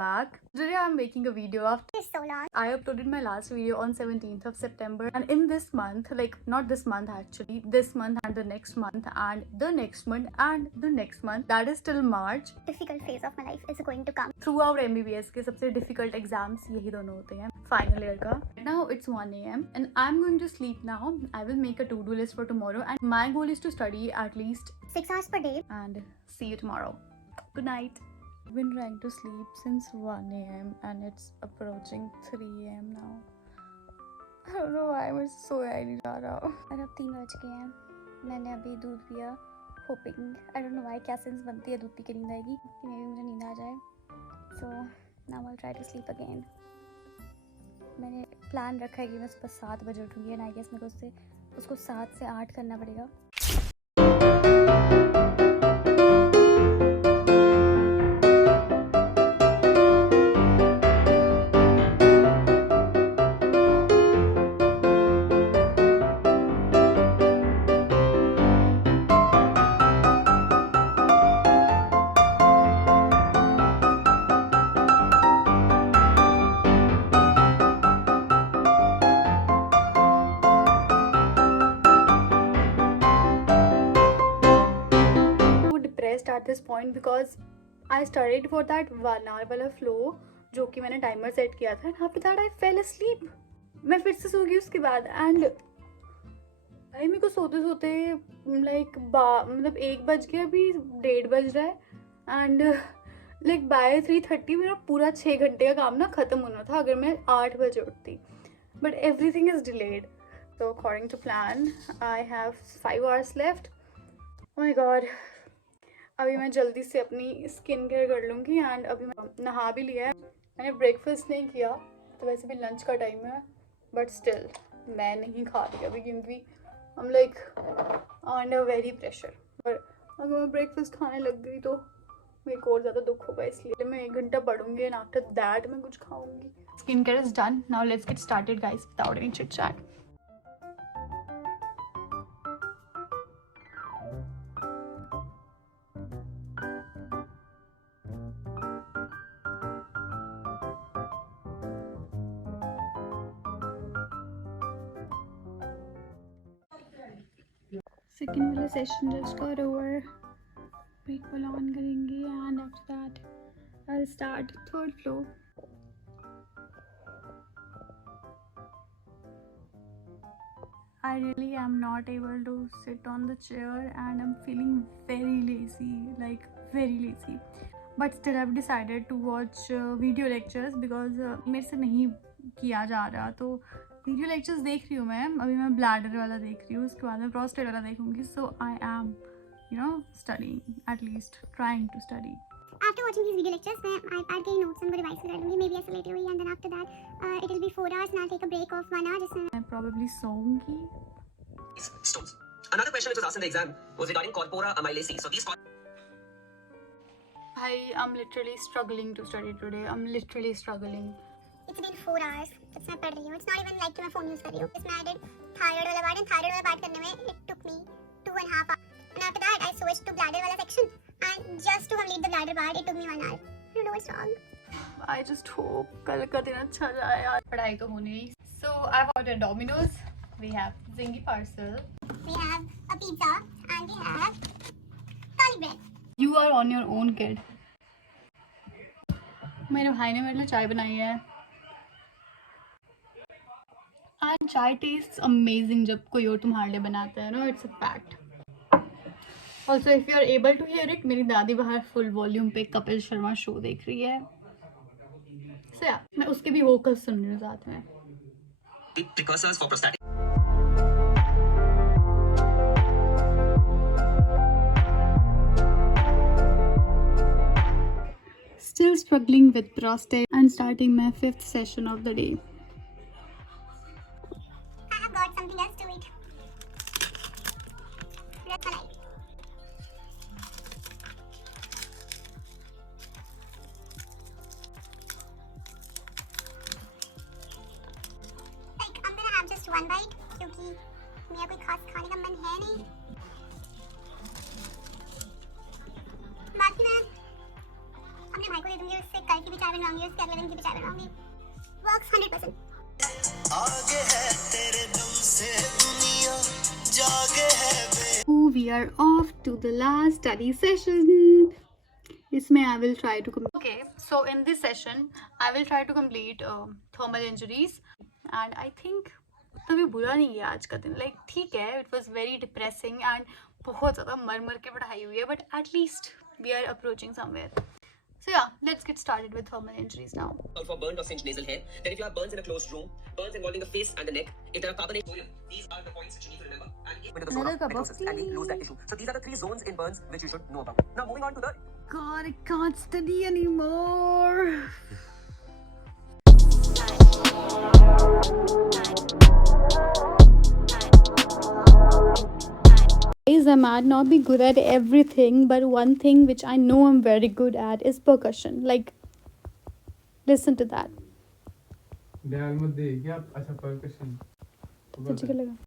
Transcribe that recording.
back. Today I'm making a video after so long. I uploaded my last video on 17th of September, and in this month, like not this month actually, this month and the next month and the next month and the next month, that is till March, Difficult phase of my life is going to come. throughout MBBS के सबसे difficult exams यही दोनों होते हैं final year का. Now it's 1 a.m. and I'm going to sleep now. I will make a to-do list for tomorrow and my goal is to study at least 6 hours per day. and see you tomorrow. Good night. I've been trying to sleep since 1 a.m. and it's approaching 3 a.m. now. I don't know why मुझे सोया ही नहीं जा रहा. और अब 3 बज गए हैं. मैंने अभी दूध पिया. Hoping, I don't know why, क्या सेंस बनती है दूध पी के नींद आएगी कि मे भी मुझे नींद आ जाए. So now I'll try to sleep again. मैंने प्लान रखा है कि मैं सुबह 7 बजे उठूँगी एंड आई गेस मेरे को उसको 7 से 8 करना पड़ेगा. At this point because I studied for that 1 hour वाला flow जो कि मैंने टाइमर सेट किया था and after that I fell asleep. मैं फिर से सो गई उसके बाद and भाई मेरे को सोते सोते like मतलब 1 बज गया, अभी 1:30 बज रहा है and like by 3:30 मेरा पूरा 6 घंटे का काम ना ख़त्म होना था अगर मैं 8 बजे उठती. But everything is delayed. So according to plan I have 5 hours left. Oh my god. अभी मैं जल्दी से अपनी स्किन केयर कर लूँगी एंड अभी मैं नहा भी लिया है. मैंने ब्रेकफास्ट नहीं किया तो वैसे भी लंच का टाइम है बट स्टिल मैं नहीं खा रही अभी क्योंकि I am like under very pressure. और अगर मैं ब्रेकफास्ट खाने लग गई तो मेरे को और ज़्यादा दुख होगा, इसलिए मैं 1 घंटा पढ़ूंगी एंड आफ्टर दैट मैं कुछ खाऊंगी. Skin care is done. Now let's get started guys without any chit chat. Second वाला session just got over. Break वाला ऑन करेंगे and after that I start third floor. I really am not able to sit on the chair and I'm feeling very lazy, like very lazy. But still I've decided to watch video lectures because मेरे से नहीं किया जा रहा. तो video lectures देख रही हूँ मैं. अभी मैं ब्लैडर वाला देख रही हूँ, उसके बाद मैं प्रोस्टेट वाला देखूँगी. So I am studying, at least trying to study. After watching these video lectures, मैं iPad के notes उनको revise कर लूँगी. Maybe ऐसे later हुई and then after that it will be 4 hours and I'll take a break of 1 hour जिसमें मैं probably सोऊंगी. Stones. Another question which was asked in the exam was regarding corpora amylase. So these I'm literally struggling to study today. I'm literally struggling. It's been 4 hours. जब मैं पढ़ रही हूँ. It's not even like कि मैं phone use कर रही हूँ. इसमें I did thyroid वाला part and thyroid वाला part करने में it took me 2.5 hours. And after that I switched to bladder वाला section. And just to complete the bladder part, it took me 1 hour. I don't know what's wrong. I just hope कल का दिन अच्छा जाए यार. पढ़ाई तो होनी ही. So I've ordered Domino's. We have Zingy parcel. We have a pizza and we have garlic bread. You are on your own, kid. मेरे भाई ने मेरे लिए चाय बनाई है. And चाय tastes amazing जब कोई और तुम्हारे लिए बनाता है. No, it's a fact. Also, if you are able to hear it, मेरी दादी बाहर फुल वॉल्यूम पे कपिल शर्मा शो देख रही है. So yeah, मैं उसके भी वोकल्स सुन रही हूँ साथ में. precursors for prostatic. Still struggling with prostate and starting my 5th session of the day. I have got something else to eat. Rasmalai. Like I'm gonna have just 1 bite क्योंकि मेरा कोई खास खाने का मन है नहीं. बाकी मैं अपने भाई को दे दूंगी, उससे कल की भी चाय बनवाऊंगी, उसके अगले दिन की भी चाय बनवाऊंगी. वर्क्स 100%. आगे है तेरे दम से दुनिया, जागे है बे We are off to the last study session. इसमें I will try to complete. Okay, so in this session, I will try to complete thermal injuries, and I think तभी बुरा नहीं गया आज का दिन. Like ठीक है, it was very depressing and बहुत ज़्यादा मर के पढ़ाई हुई है, but at least we are approaching somewhere. So yeah, let's get started with thermal injuries now. For burnt or singed nasal hair. Then if you have burns in a closed room, burns involving the face and the neck, if there are carbonate sodium, these are the points which you need to remember. And if with the zone Another of cup of necrosis, and we tea. lose that tissue. So these are the 3 zones in burns which you should know about. Now moving on to the God, I can't study anymore. Guys, I might not be good at everything, but one thing which I know I'm very good at is percussion. Like, listen to that. ध्यान मत दे क्या अच्छा percussion तुझे क्या लगा?